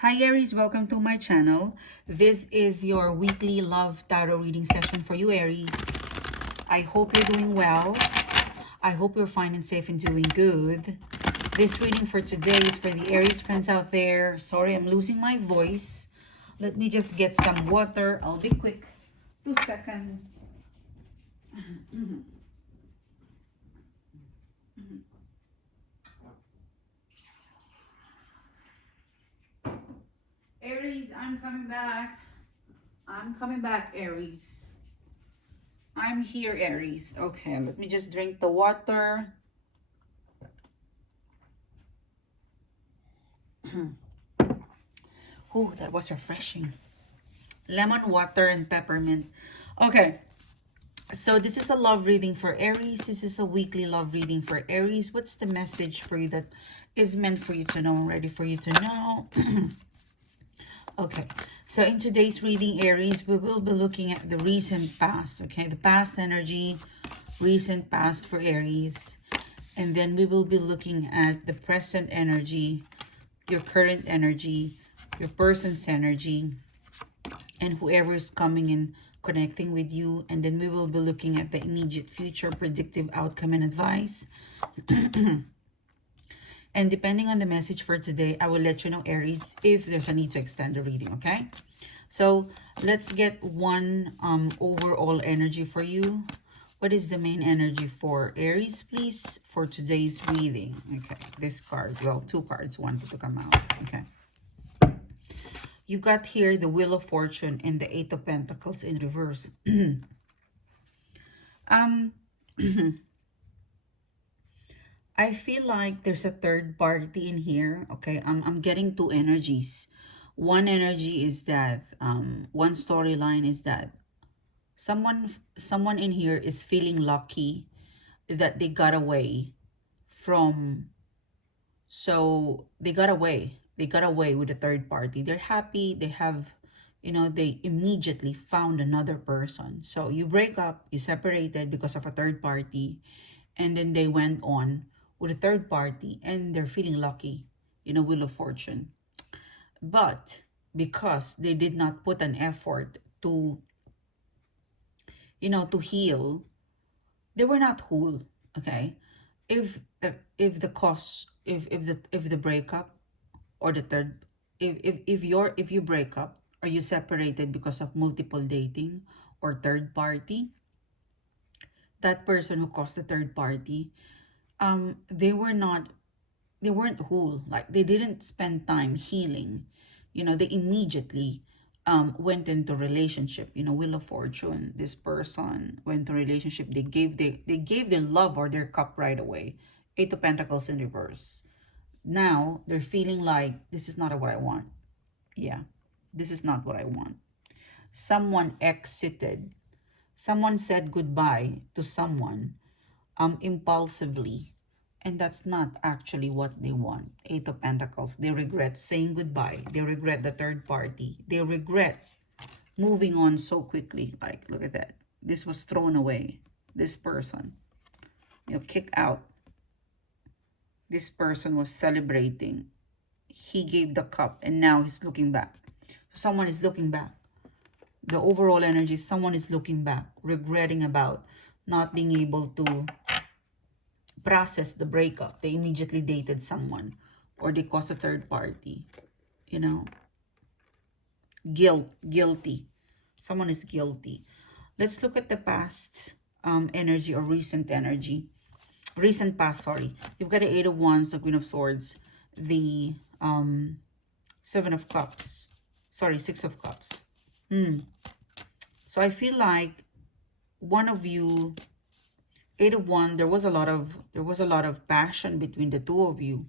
Hi Aries, welcome to my channel. This is your weekly love tarot reading session for you Aries. I hope you're doing well. I hope you're fine and safe and doing good. This reading for today is for the Aries friends out there. Sorry, I'm losing my voice. Let me just get some water. I'll be quick. 2 seconds. Aries, I'm coming back. I'm coming back, Aries. I'm here, Aries. Okay, let me just drink the water. Oh, that was refreshing. Lemon water and peppermint. Okay, so this is a love reading for Aries. This is a weekly love reading for Aries. What's the message for you that is meant for you to know and ready for you to know? Okay, so in today's reading, Aries, we will be looking at the recent past, okay? The past energy, recent past for Aries. And then we will be looking at the present energy, your current energy, your person's energy, and whoever is coming in connecting with you. And then we will be looking at the immediate future, predictive outcome and advice. And depending on the message for today, I will let you know, Aries, if there's a need to extend the reading, okay? So let's get one overall energy for you. What is the main energy for Aries, please, for today's reading? Okay, this card. Well, two cards wanted to come out. Okay. You got here the Wheel of Fortune and the Eight of Pentacles in reverse. I feel like there's a third party in here. Okay, I'm getting two energies. One energy is that, one storyline is that someone in here is feeling lucky that they got away from, so they got away. They got away with a third party. They're happy. They have, they immediately found another person. So you break up, you separated because of a third party, and then they went on with a third party and they're feeling lucky, Wheel of Fortune. But because they did not put an effort to, to heal, they were not whole. Okay, if the cause, if the breakup or the third, if you break up or you separated because of multiple dating or third party, that person who caused the third party, they weren't whole. Like, they didn't spend time healing. They immediately went into relationship. Wheel of Fortune, this person went to relationship. They gave their love or their cup right away. Eight of Pentacles in reverse. Now they're feeling like, this is not what I want. Yeah, this is not what I want. Someone exited. Someone said goodbye to someone impulsively, and that's not actually what they want. Eight of Pentacles. They regret saying goodbye. They regret the third party. They regret moving on so quickly. Like, look at that. This was thrown away. This person, kicked out. This person was celebrating. He gave the cup and now he's looking back. Someone is looking back. The overall energy, someone is looking back, regretting about not being able to process the breakup. They immediately dated someone or they caused a third party. Guilty. Someone is guilty. Let's look at the past energy or recent energy. Recent past, sorry. You've got the Eight of Wands, the Queen of Swords, the Seven of Cups. Sorry, Six of Cups. So I feel like one of you, Eight of Wands, there was a lot of passion between the two of you.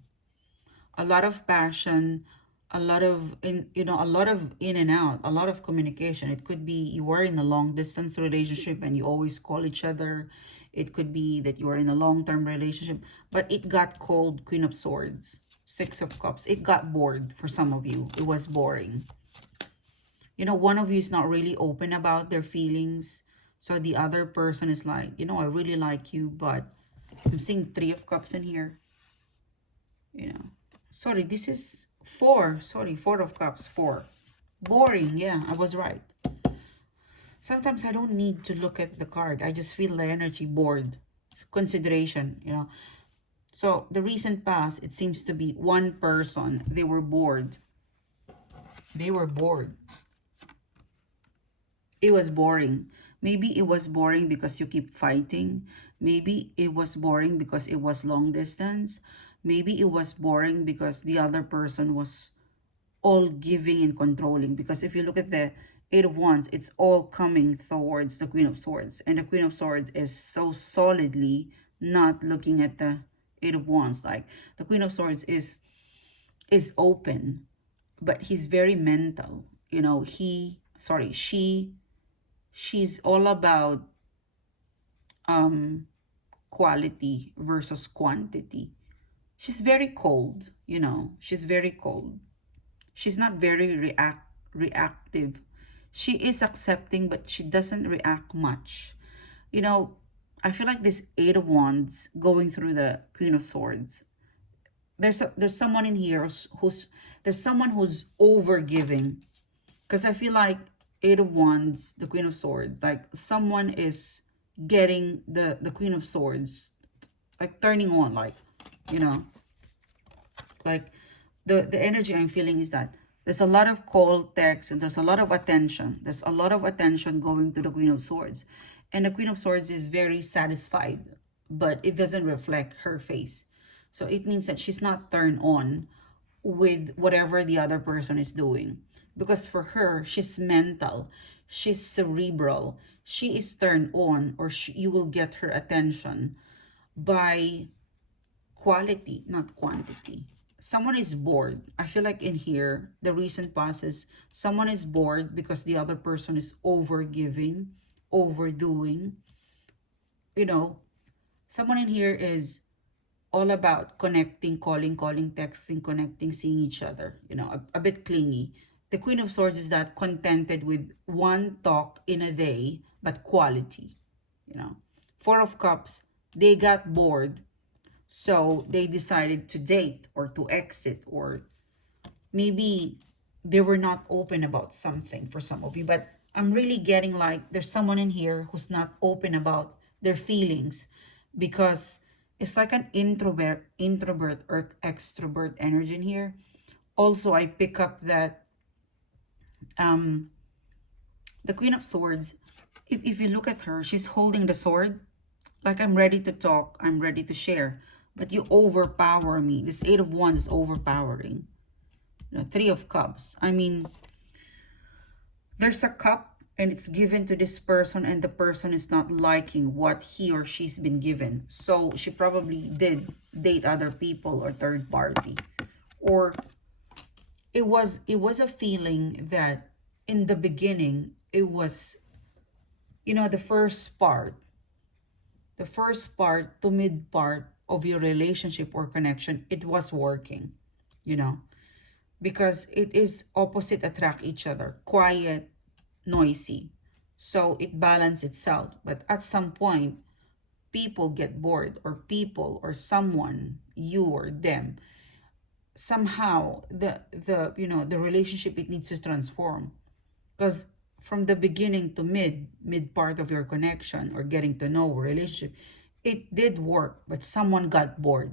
A lot of passion, a lot of in and out, a lot of communication. It could be you were in a long distance relationship and you always call each other. It could be that you are in a long-term relationship, but it got cold. Queen of Swords, Six of Cups. It got bored for some of you. It was boring. One of you is not really open about their feelings. So the other person is like, I really like you, but I'm seeing Three of Cups in here. Sorry, this is Four, sorry, Four of Cups, four. Boring, yeah, I was right. Sometimes I don't need to look at the card. I just feel the energy, bored. Consideration, you know. So the recent past, it seems to be one person. They were bored. They were bored. It was boring. Maybe it was boring because you keep fighting. Maybe it was boring because it was long distance. Maybe it was boring because the other person was all giving and controlling. Because if you look at the Eight of Wands, it's all coming towards the Queen of Swords. And the Queen of Swords is so solidly not looking at the Eight of Wands. Like the Queen of Swords is open, but he's very mental. You know, she's all about quality versus quantity. She's very cold, you know. She's very cold. She's not very reactive. She is accepting, but she doesn't react much. You know, I feel like this Eight of Wands going through the Queen of Swords. There's someone in here who's there's someone who's over giving, because I feel like Eight of Wands, the Queen of Swords, like someone is getting the Queen of Swords, like turning on, like, you know, like the energy I'm feeling is that there's a lot of call, text, and there's a lot of attention. There's a lot of attention going to the Queen of Swords. And the Queen of Swords is very satisfied, but it doesn't reflect her face. So it means that she's not turned on with whatever the other person is doing. Because for her, she's mental, she's cerebral, she is turned on, or you will get her attention by quality, not quantity. Someone is bored. I feel like in here, the recent passes, someone is bored because the other person is over giving, overdoing. You know, someone in here is all about connecting, calling, texting, connecting, seeing each other, you know, a bit clingy. The Queen of Swords is that contented with one talk in a day, but quality, you know. Four of Cups, they got bored, so they decided to date or to exit, or maybe they were not open about something for some of you. But I'm really getting like there's someone in here who's not open about their feelings, because it's like an introvert or extrovert energy in here. Also, I pick up that the Queen of Swords, if you look at her, she's holding the sword. Like, I'm ready to talk, I'm ready to share, but you overpower me. This Eight of Wands is overpowering. You know, Three of Cups. I mean, there's a cup and it's given to this person, and the person is not liking what he or she's been given. So she probably did date other people or third party. Or it was a feeling that in the beginning, it was, you know, the first part to mid part of your relationship or connection, it was working, you know, because it is opposite attract each other, quiet, noisy. So it balances itself. But at some point, people get bored, or people or someone, you or them, somehow the relationship, it needs to transform. Because from the beginning to mid part of your connection or getting to know relationship, it did work, but someone got bored.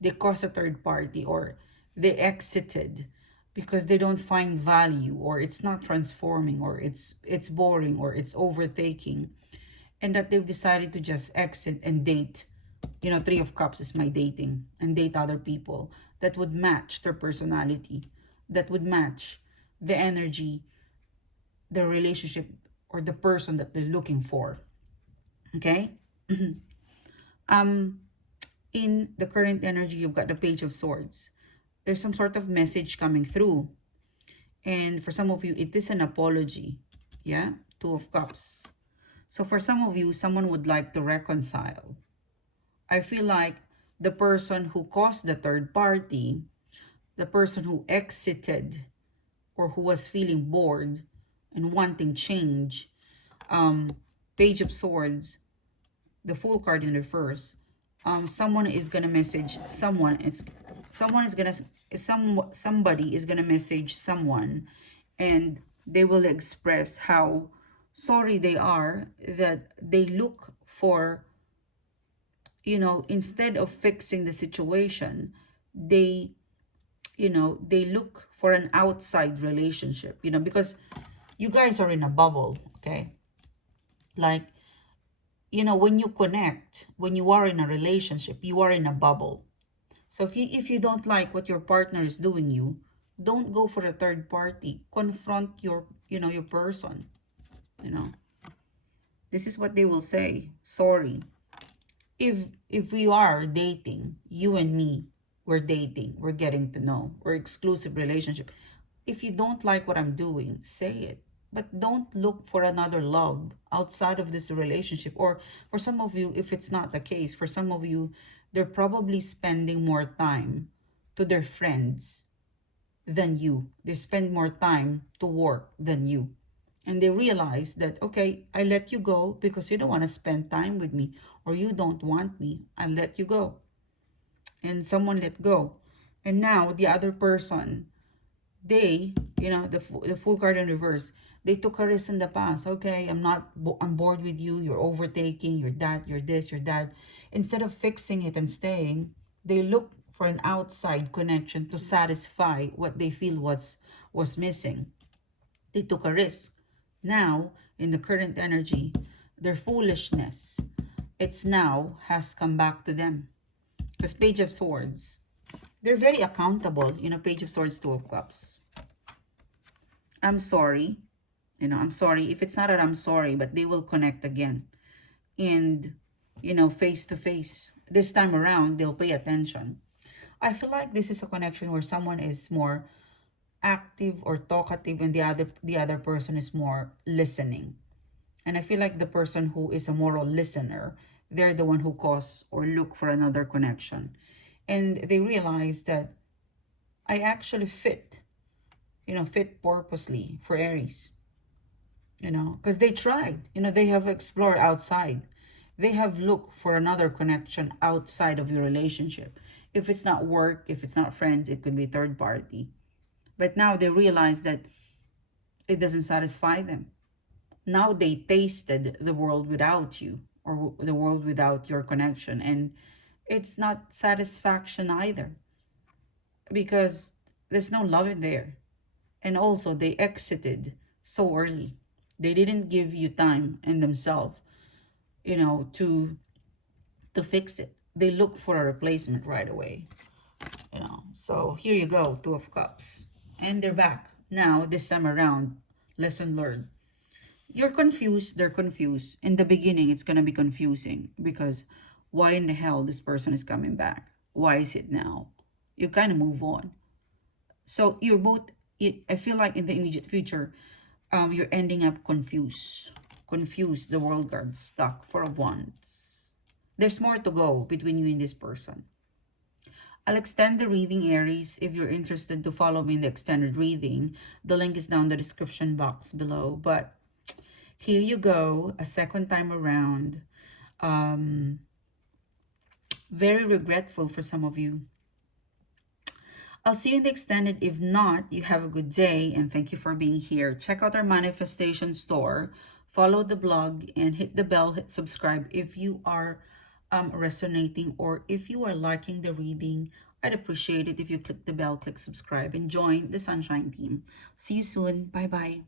They caused a third party, or they exited because they don't find value, or it's not transforming, or it's boring, or it's overtaking, and that they've decided to just exit and date. You know, Three of Cups is my dating, and date other people that would match their personality, that would match the energy, the relationship, or the person that they're looking for. Okay. um in the current energy, you've got the Page of Swords. There's some sort of message coming through, and for some of you, it is an apology. Yeah. Two of Cups. So for some of you, someone would like to reconcile. I feel like the person who caused the third party, the person who exited, or who was feeling bored and wanting change, Page of Swords, the Fool card in reverse, someone is gonna message someone. Someone is gonna somebody is going to message someone, and they will express how sorry they are that they look for, instead of fixing the situation, they they look for an outside relationship, because you guys are in a bubble, okay? Like, when you connect, when you are in a relationship, you are in a bubble. So if you don't like what your partner is doing, don't go for a third party. Confront your person. You know, this is what they will say. Sorry. If we are dating, you and me, we're dating, we're getting to know, we're exclusive relationship. If you don't like what I'm doing, say it. But don't look for another love outside of this relationship. Or for some of you, if it's not the case, for some of you, they're probably spending more time to their friends than you. They spend more time to work than you. And they realize that, okay, I let you go because you don't want to spend time with me, or you don't want me. I let you go. And someone let go. And now the other person, they, the full card in reverse, they took a risk in the past. Okay, I'm bored with you. You're overtaking. You're that. You're this. You're that. Instead of fixing it and staying, they look for an outside connection to satisfy what they feel was missing. They took a risk. Now, in the current energy, their foolishness, it's now has come back to them. Because Page of Swords, they're very accountable. Page of Swords, Two of Cups. I'm sorry. I'm sorry. If it's not that I'm sorry, but they will connect again. And, face to face. This time around, they'll pay attention. I feel like this is a connection where someone is more active or talkative, and the other person is more listening. And I feel like the person who is a moral listener, they're the one who cause or look for another connection. And they realize that I actually fit purposely for Aries, because they tried, they have explored outside. They have looked for another connection outside of your relationship. If it's not work, if it's not friends, it could be third party. But now they realize that it doesn't satisfy them. Now they tasted the world without you, or the world without your connection, and it's not satisfaction either, because there's no love in there. And also they exited so early. They didn't give you time and themselves, to fix it. They look for a replacement right away. So here you go, Two of Cups. And they're back. Now, this time around, lesson learned. You're confused, they're confused. In the beginning, it's going to be confusing because why in the hell this person is coming back? Why is it now? You kind of move on. So you're both, I feel like in the immediate future, you're ending up confused. Confused, the world card, stuck, Four of Wands. There's more to go between you and this person. I'll extend the reading, Aries. If you're interested to follow me in the extended reading, the link is down the description box below. But here you go, a second time around. Very regretful for some of you. I'll see you in the extended. If not, you have a good day and thank you for being here. Check out our manifestation store. Follow the blog and hit the bell, hit subscribe if you are resonating, or if you are liking the reading. I'd appreciate it if you click the bell, click subscribe, and join the Sunshine team. See you soon. Bye-bye.